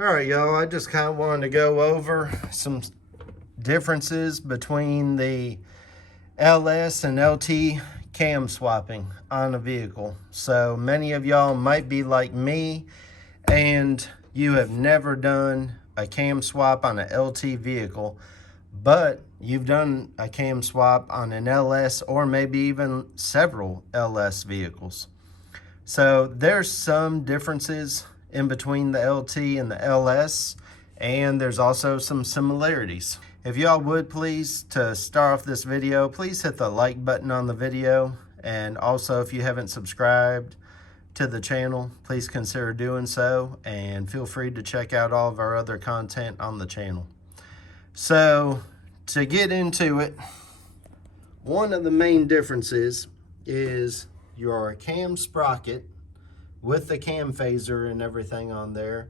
All right, y'all, I just kind of wanted to go over some differences between the LS and LT cam swapping on a vehicle. So many of y'all might be like me and you have never done a cam swap on an LT vehicle, but you've done a cam swap on an LS or maybe even several LS vehicles. So there's some differences in between the LT and the LS, and there's also some similarities. If y'all would please, to start off this video, please hit the like button on the video, and also if you haven't subscribed to the channel, please consider doing so, and feel free to check out all of our other content on the channel. So to get into it, one of the main differences is your cam sprocket with the cam phaser and everything on there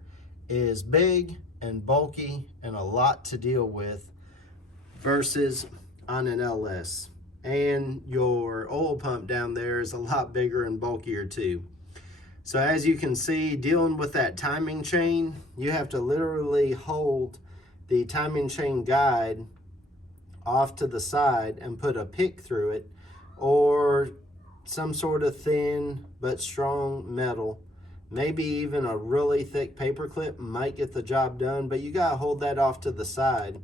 is big and bulky and a lot to deal with versus on an LS. And your oil pump down there is a lot bigger and bulkier too. So as you can see, dealing with that timing chain, you have to literally hold the timing chain guide off to the side and put a pick through it, or some sort of thin but strong metal. Maybe even a really thick paper clip might get the job done, but you gotta hold that off to the side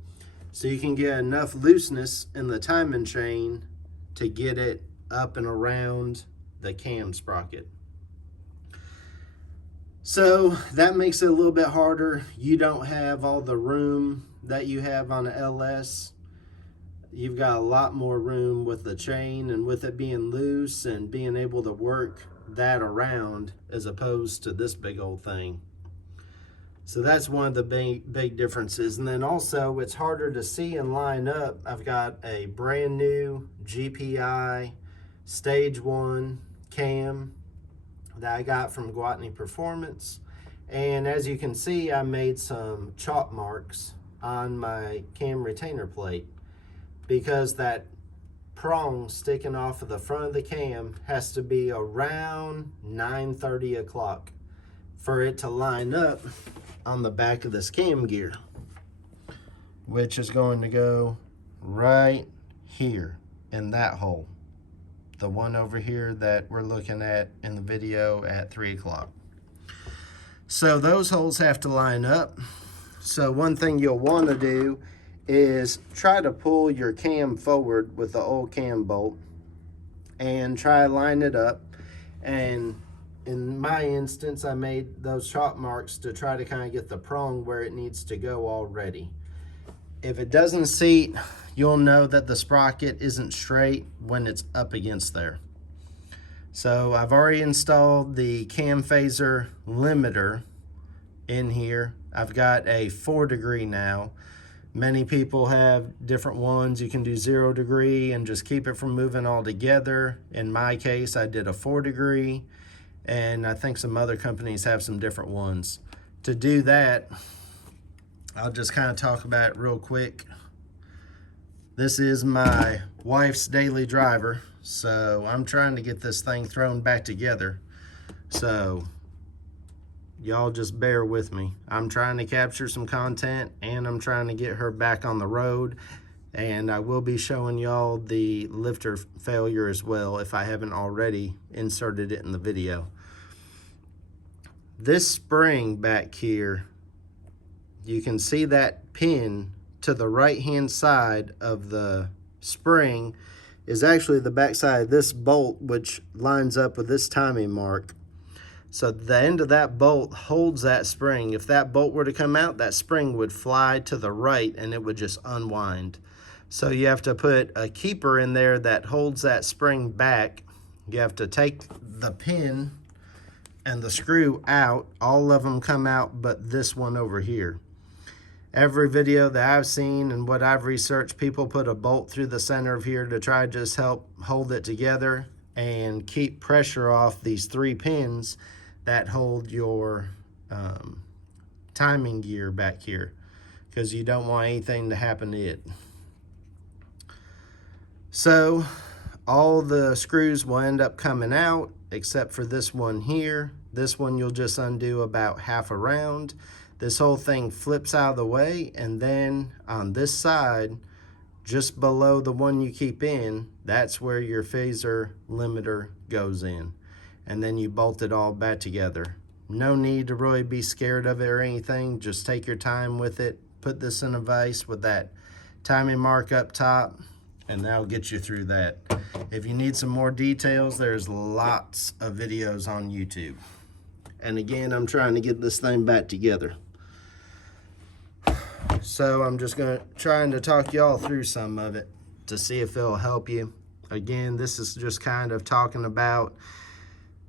so you can get enough looseness in the timing chain to get it up and around the cam sprocket. So that makes it a little bit harder. You don't have all the room that you have on an LS. You've got a lot more room with the chain, and with it being loose and being able to work that around as opposed to this big old thing. So that's one of the big differences. And then also it's harder to see and line up. I've got a brand new GPI Stage 1 cam that I got from Gwatney Performance. And as you can see, I made some chalk marks on my cam retainer plate, because that prong sticking off of the front of the cam has to be around 9:30 o'clock for it to line up on the back of this cam gear, which is going to go right here in that hole, the one over here that we're looking at in the video at 3 o'clock. So those holes have to line up. So one thing you'll want to do is try to pull your cam forward with the old cam bolt and try to line it up. And in my instance, I made those chalk marks to try to kind of get the prong where it needs to go already. If it doesn't seat, you'll know that the sprocket isn't straight when it's up against there. So I've already installed the cam phaser limiter in here. I've got a 4-degree now. Many people have different ones. You can do 0 degree and just keep it from moving altogether. In my case, I did a 4-degree, and I think some other companies have some different ones. To do that, I'll just kind of talk about it real quick. This is my wife's daily driver, so I'm trying to get this thing thrown back together. So y'all just bear with me. I'm trying to capture some content, and I'm trying to get her back on the road, and I will be showing y'all the lifter failure as well if I haven't already inserted it in the video. This spring back here, you can see that pin to the right hand side of the spring is actually the back side of this bolt, which lines up with this timing mark. So the end of that bolt holds that spring. If that bolt were to come out, that spring would fly to the right and it would just unwind. So you have to put a keeper in there that holds that spring back. You have to take the pin and the screw out. All of them come out but this one over here. Every video that I've seen and what I've researched, people put a bolt through the center of here to try to just help hold it together and keep pressure off these 3 pins that hold your timing gear back here, because you don't want anything to happen to it. So all the screws will end up coming out except for this one here. This one you'll just undo about half around. this whole thing flips out of the way, and then on this side, just below the one you keep in, that's where your phaser limiter goes in. And then you bolt it all back together. No need to really be scared of it or anything. Just take your time with it. Put this in a vise with that timing mark up top, and that'll get you through that. If you need some more details, there's lots of videos on YouTube. And again, I'm trying to get this thing back together. So I'm just trying to talk y'all through some of it to see if it'll help you. Again, this is just kind of talking about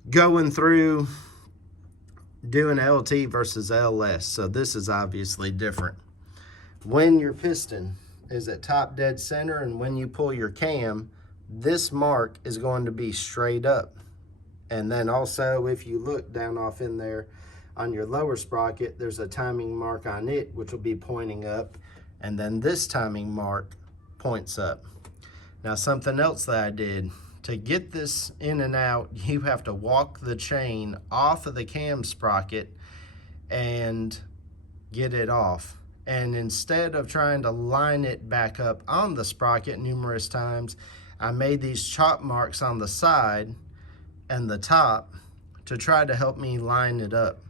going through doing LT versus LS. So this is obviously different. When your piston is at top dead center and when you pull your cam, this mark is going to be straight up. And then also, if you look down off in there on your lower sprocket, there's a timing mark on it, which will be pointing up. And then this timing mark points up. Now, something else that I did, to get this in and out, you have to walk the chain off of the cam sprocket and get it off. And instead of trying to line it back up on the sprocket numerous times, I made these chop marks on the side and the top to try to help me line it up.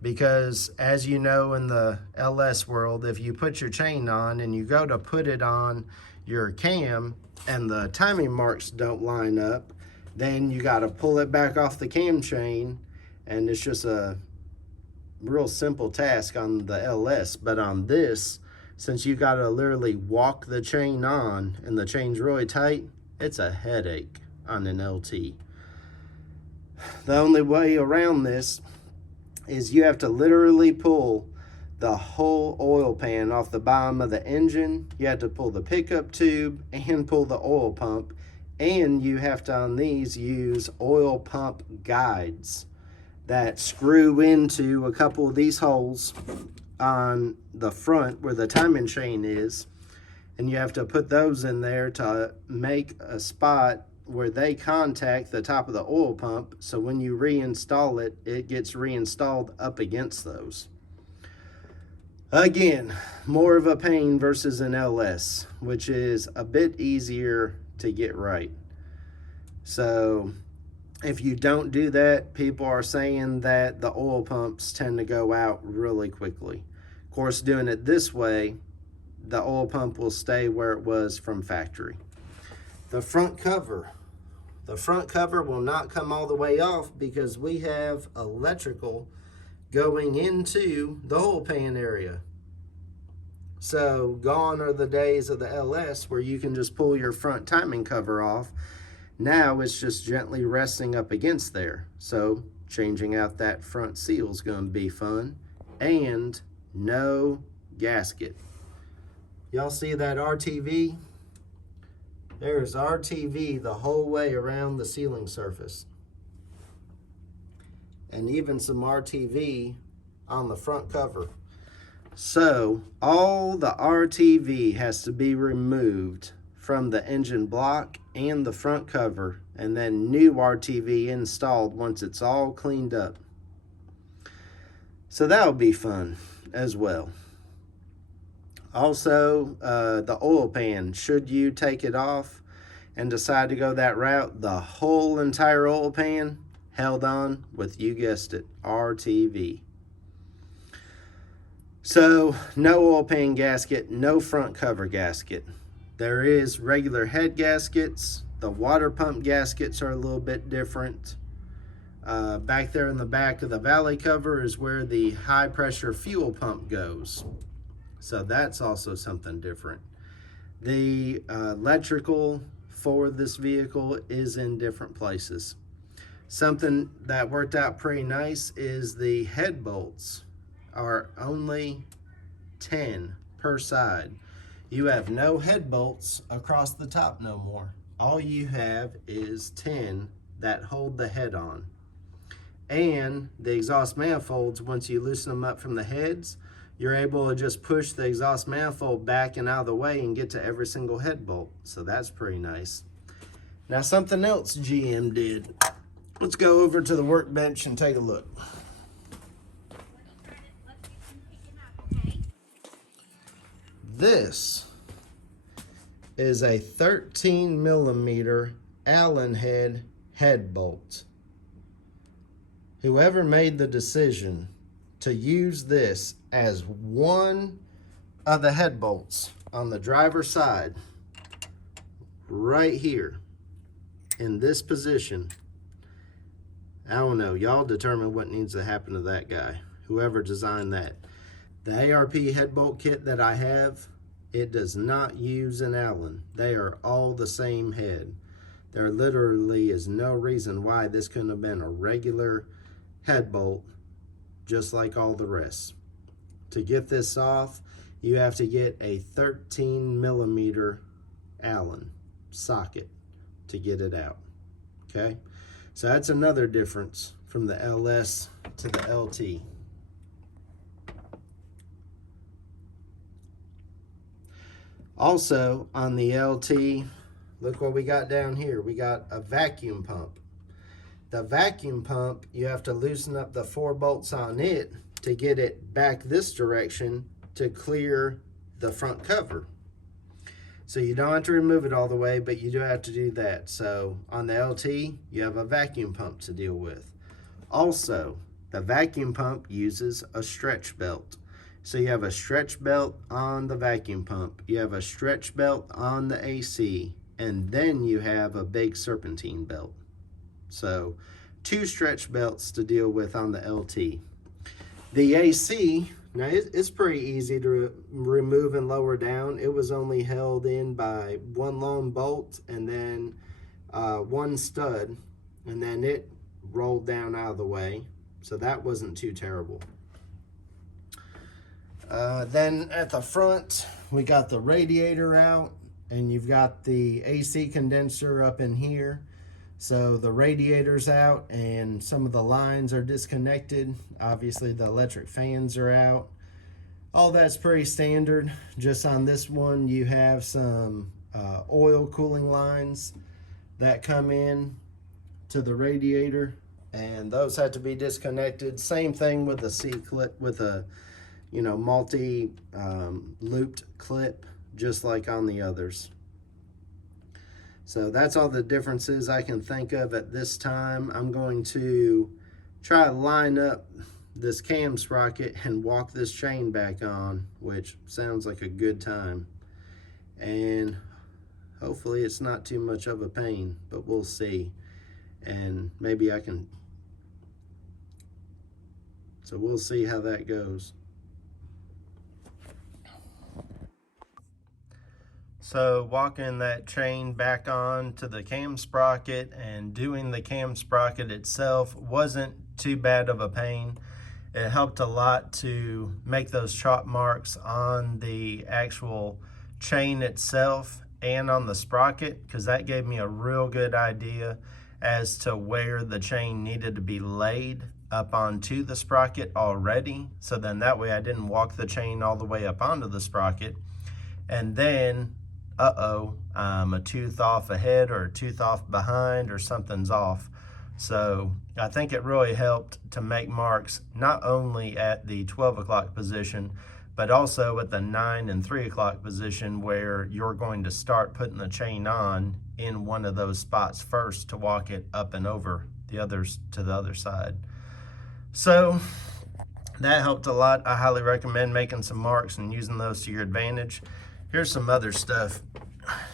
Because as you know, in the LS world, if you put your chain on and you go to put it on your cam and the timing marks don't line up, then you got to pull it back off the cam chain, and it's just a real simple task on the LS. But on this, since you got to literally walk the chain on and the chain's really tight, it's a headache on an LT. The only way around this is you have to literally pull the whole oil pan off the bottom of the engine. You have to pull the pickup tube and pull the oil pump. And you have to, on these, use oil pump guides that screw into a couple of these holes on the front where the timing chain is. And you have to put those in there to make a spot where they contact the top of the oil pump, so when you reinstall it, it gets reinstalled up against those. Again, more of a pain versus an LS, which is a bit easier to get right. So if you don't do that, people are saying that the oil pumps tend to go out really quickly. Of course, doing it this way, the oil pump will stay where it was from factory. The front cover. The front cover will not come all the way off because we have electrical going into the oil pan area. So gone are the days of the LS where you can just pull your front timing cover off. Now it's just gently resting up against there. So changing out that front seal is going to be fun. And no gasket. Y'all see that RTV? There's RTV the whole way around the sealing surface. And even some RTV on the front cover. So all the RTV has to be removed from the engine block and the front cover, and then new RTV installed once it's all cleaned up. So that'll be fun as well. Also, the oil pan, should you take it off and decide to go that route, the whole entire oil pan held on with, you guessed it, RTV. So, no oil pan gasket, no front cover gasket. There is regular head gaskets. The water pump gaskets are a little bit different. Back there in the back of the valley cover is where the high pressure fuel pump goes. So that's also something different. The electrical for this vehicle is in different places. Something that worked out pretty nice is the head bolts are only 10 per side. You have no head bolts across the top no more. All you have is 10 that hold the head on. And the exhaust manifolds, once you loosen them up from the heads, you're able to just push the exhaust manifold back and out of the way and get to every single head bolt. So that's pretty nice. Now something else GM did. Let's go over to the workbench and take a look. This is a 13 millimeter Allen head bolt. Whoever made the decision to use this as one of the head bolts on the driver's side, right here in this position, I don't know, y'all determine what needs to happen to that guy, whoever designed that. The ARP head bolt kit that I have, it does not use an Allen. They are all the same head. There literally is no reason why this couldn't have been a regular head bolt, just like all the rest. To get this off, you have to get a 13 millimeter Allen socket to get it out. Okay, so that's another difference from the LS to the LT. Also on the LT, look what we got down here. We got a vacuum pump. The vacuum pump, you have to loosen up the 4 bolts on it to get it back this direction to clear the front cover. So you don't have to remove it all the way, but you do have to do that. So on the LT, you have a vacuum pump to deal with. Also, the vacuum pump uses a stretch belt. So you have a stretch belt on the vacuum pump, you have a stretch belt on the AC, and then you have a big serpentine belt. So 2 stretch belts to deal with on the LT. The AC, now it's pretty easy to remove and lower down. It was only held in by 1 long bolt and then 1 stud, and then it rolled down out of the way. So that wasn't too terrible. Then at the front, we got the radiator out, and you've got the AC condenser up in here. So the radiator's out and some of the lines are disconnected. Obviously the electric fans are out. All that's pretty standard. Just on this one, you have some oil cooling lines that come in to the radiator, and those had to be disconnected. Same thing with the C-clip, with a multi looped clip, just like on the others. So that's all the differences I can think of at this time. I'm going to try to line up this cam sprocket and walk this chain back on, which sounds like a good time. And hopefully it's not too much of a pain, but we'll see. And maybe I can, so we'll see how that goes. So walking that chain back on to the cam sprocket and doing the cam sprocket itself wasn't too bad of a pain. It helped a lot to make those chop marks on the actual chain itself and on the sprocket, because that gave me a real good idea as to where the chain needed to be laid up onto the sprocket already. So then that way I didn't walk the chain all the way up onto the sprocket and then I'm a tooth off ahead or a tooth off behind or something's off. So I think it really helped to make marks not only at the 12 o'clock position, but also at the 9 and 3 o'clock position, where you're going to start putting the chain on in one of those spots first to walk it up and over the others to the other side. So that helped a lot. I highly recommend making some marks and using those to your advantage. Here's some other stuff.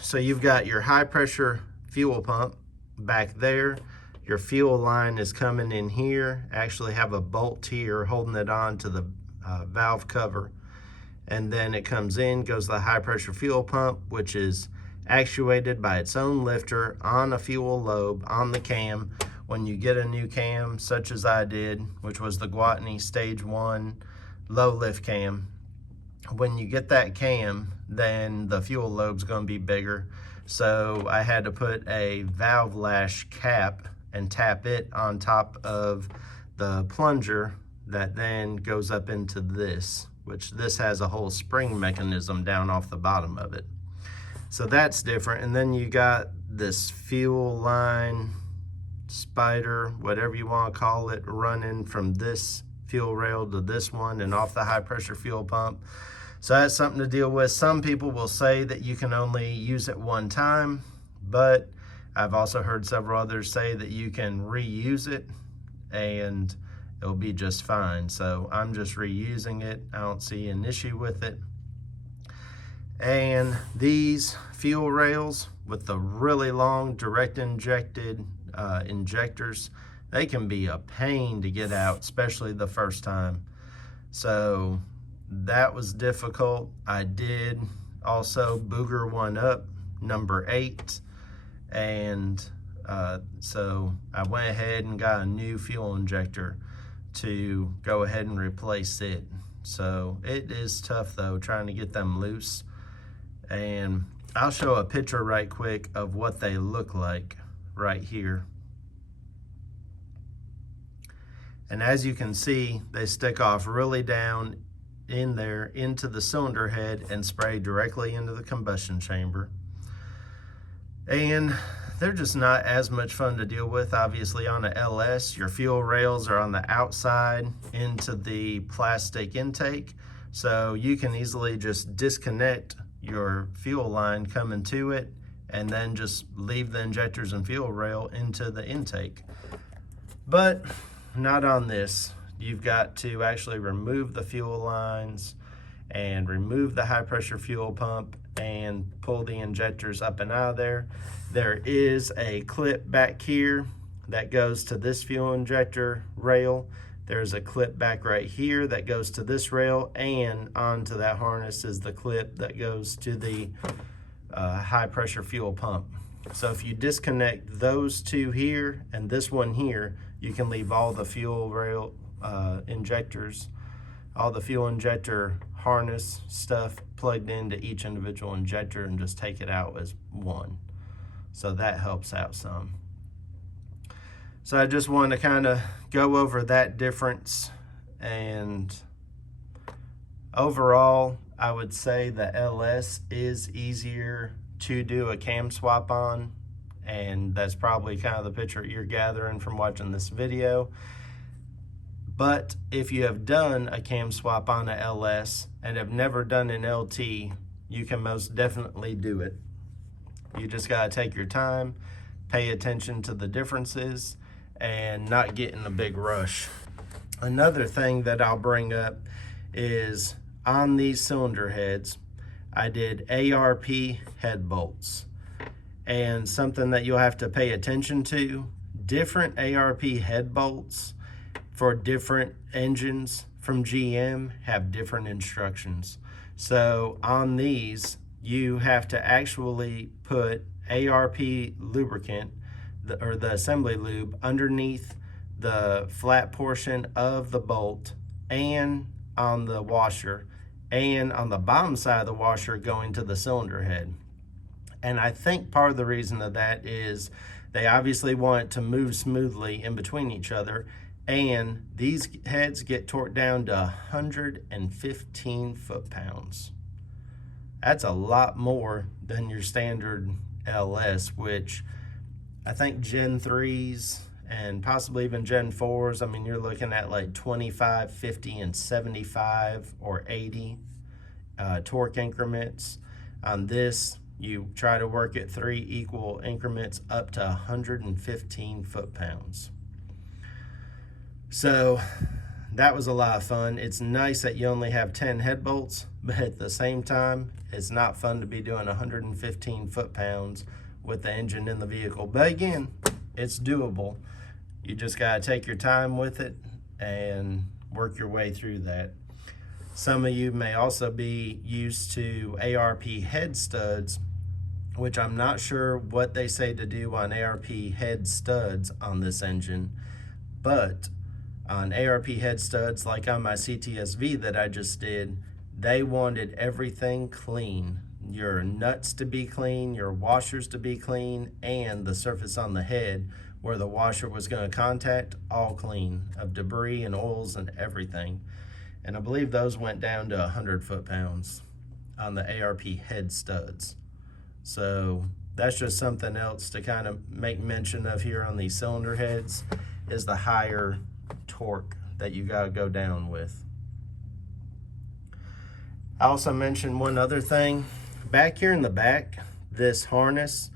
So you've got your high pressure fuel pump back there. Your fuel line is coming in here. Actually have a bolt here holding it on to the valve cover. And then it comes in, goes to the high pressure fuel pump, which is actuated by its own lifter on a fuel lobe on the cam. When you get a new cam, such as I did, which was the Gwatney Stage 1 low lift cam, when you get that cam, then the fuel lobe's going to be bigger. So I had to put a valve lash cap and tap it on top of the plunger that then goes up into this, which this has a whole spring mechanism down off the bottom of it. So that's different. And then you got this fuel line, spider, whatever you want to call it, running from this fuel rail to this one and off the high pressure fuel pump. So that's something to deal with. Some people will say that you can only use it one time, but I've also heard several others say that you can reuse it and it'll be just fine. So I'm just reusing it. I don't see an issue with it. And these fuel rails with the really long direct injected injectors, they can be a pain to get out, especially the first time. So that was difficult. I did also booger one up, number 8, and so I went ahead and got a new fuel injector to go ahead and replace it. So it is tough though, trying to get them loose. And I'll show a picture right quick of what they look like right here. And as you can see, they stick off really down in there into the cylinder head and spray directly into the combustion chamber. And they're just not as much fun to deal with. Obviously on a LS, your fuel rails are on the outside into the plastic intake, so you can easily just disconnect your fuel line coming to it and then just leave the injectors and fuel rail into the intake. But not on this. You've got to actually remove the fuel lines and remove the high pressure fuel pump and pull the injectors up and out of there. There is a clip back here that goes to this fuel injector rail. There's a clip back right here that goes to this rail, and onto that harness is the clip that goes to the high pressure fuel pump. So if you disconnect those two here and this one here, you can leave all the fuel rail injectors, all the fuel injector harness stuff plugged into each individual injector and just take it out as one. So that helps out some. So I just wanted to kind of go over that difference, and overall I would say the LS is easier to do a cam swap on, and that's probably kind of the picture you're gathering from watching this video. But if you have done a cam swap on a LS and have never done an LT, you can most definitely do it. You just gotta take your time, pay attention to the differences, and not get in a big rush. Another thing that I'll bring up is on these cylinder heads, I did ARP head bolts. And something that you'll have to pay attention to, different ARP head bolts for different engines from GM have different instructions. So on these, you have to actually put ARP lubricant, or the assembly lube, underneath the flat portion of the bolt and on the washer, and on the bottom side of the washer going to the cylinder head. And I think part of the reason of that is they obviously want it to move smoothly in between each other, and these heads get torqued down to 115 foot-pounds. That's a lot more than your standard LS, which I think Gen 3s and possibly even Gen 4s, I mean, you're looking at like 25, 50, and 75 or 80 torque increments. On this, you try to work at 3 equal increments up to 115 foot-pounds. So that was a lot of fun. It's nice that you only have 10 head bolts, but at the same time, it's not fun to be doing 115 foot-pounds with the engine in the vehicle. But again, it's doable. You just gotta take your time with it and work your way through that. Some of you may also be used to ARP head studs, which I'm not sure what they say to do on ARP head studs on this engine, but on ARP head studs, like on my CTSV that I just did, they wanted everything clean. Your nuts to be clean, your washers to be clean, and the surface on the head where the washer was going to contact, all clean of debris and oils and everything. And I believe those went down to 100 foot-pounds on the ARP head studs. So that's just something else to kind of make mention of here on these cylinder heads, is the higher torque that you got to go down with. I also mentioned one other thing. Back here in the back, this harness,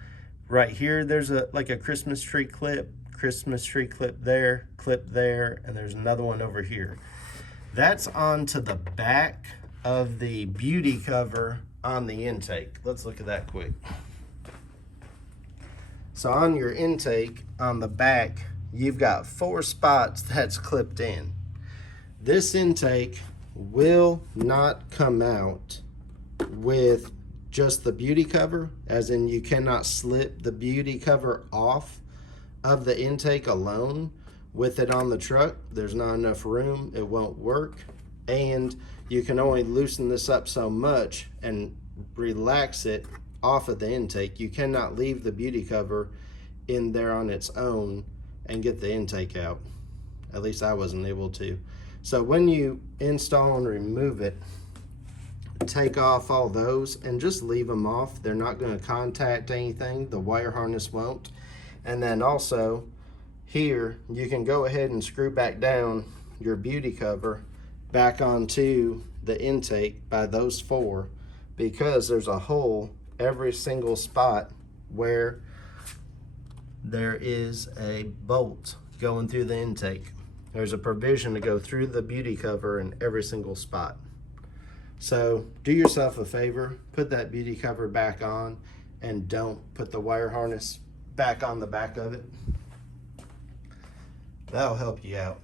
right here, there's like a Christmas tree clip there, and there's another one over here. That's onto the back of the beauty cover on the intake. Let's look at that quick. So on your intake, on the back, you've got 4 spots that's clipped in. This intake will not come out with just the beauty cover, as in you cannot slip the beauty cover off of the intake alone. With it on the truck, there's not enough room, it won't work, and you can only loosen this up so much and relax it off of the intake. You cannot leave the beauty cover in there on its own and get the intake out. At least I wasn't able to. So when you install and remove it, take off all those and just leave them off. They're not going to contact anything. The wire harness won't. And then also here, you can go ahead and screw back down your beauty cover back onto the intake by those 4, because there's a hole every single spot where there is a bolt going through the intake. There's a provision to go through the beauty cover in every single spot. So do yourself a favor, put that beauty cover back on, and don't put the wire harness back on the back of it. That'll help you out.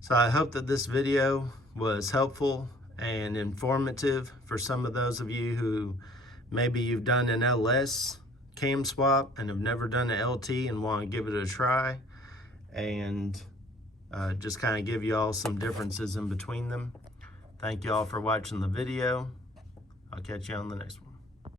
So I hope that this video was helpful and informative for some of those of you who maybe you've done an LS cam swap and have never done an LT and want to give it a try, and just kind of give you all some differences in between them. Thank you all for watching the video. I'll catch you on the next one.